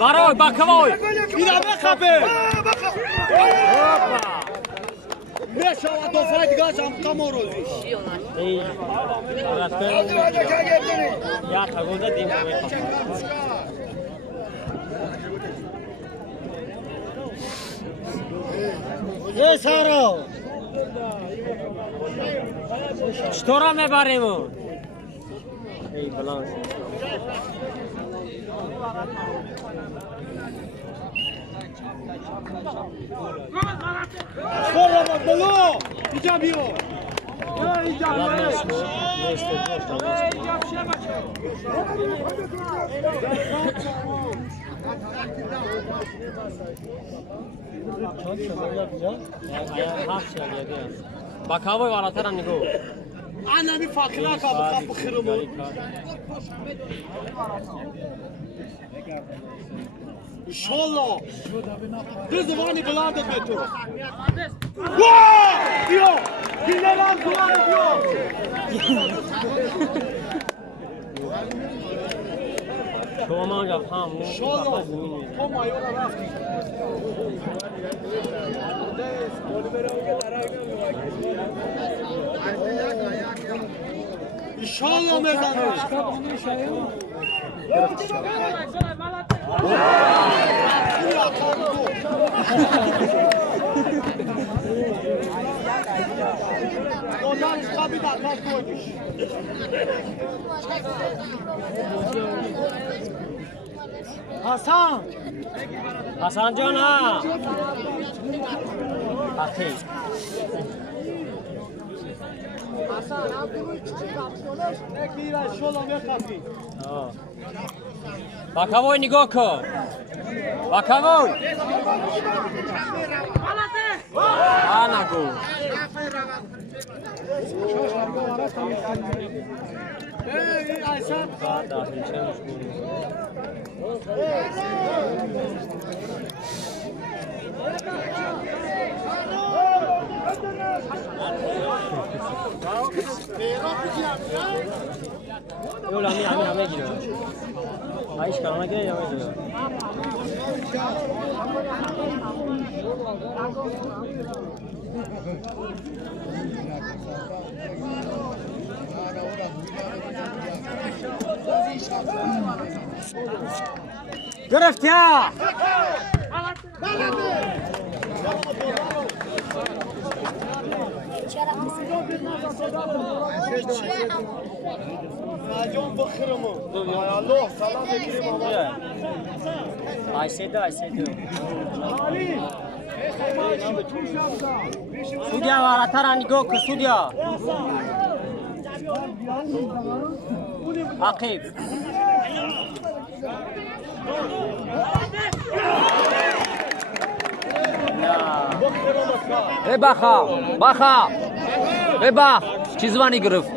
برای بکوای اینا بخبه میشود دو فاید گازم کمو روزی یا تگوزه دیم ای سارا چطور میبریم ای بلان سارا بلو اینجا بیو اینجا بکوای بالاتر نگو انا میفکر نکنم بخیرم انشالله دزوانی بلند به تو بیا دیلرم بلند بیا شما ما جا هم انشالله تو مایولا رفتی انشالله میدانه Ondan çıkabilir kalk koymuş. Hasan. Hasan Can ha. Ati. Hasan abi bu küçük kapsülü. Ekira şolam yakati. بکوای نگاه کن بکوای نگو يقول عم يجي عايش كلامه كده يا مجنون قرفت يا Racon bakırımı. Allah salam ekirim ama. Ayşe'de. Sudya var ataran nigok sudya. Akif. ببخ چی زبانی گرفت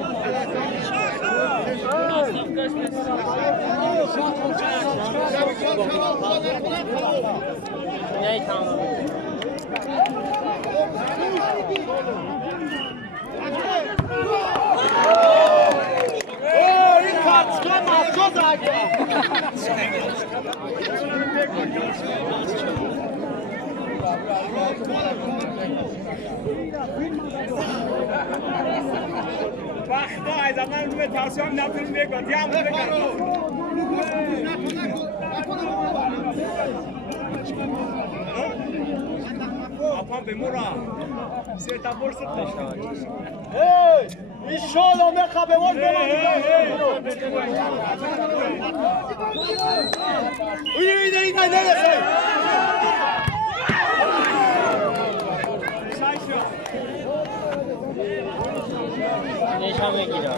این کارچکا مفجوز وقتا از من روی ترسیم نتونیم بگم هم اپام به مورا سیتا برسد انشالله مخبه ور اینا نرسه نشا میگیره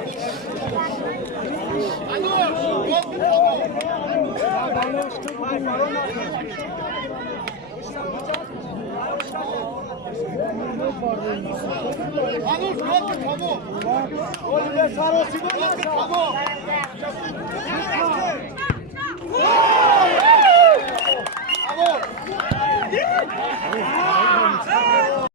Hanus kalkın tamam. Oğlum ben sarhoşum kalkın tamam. Tamam.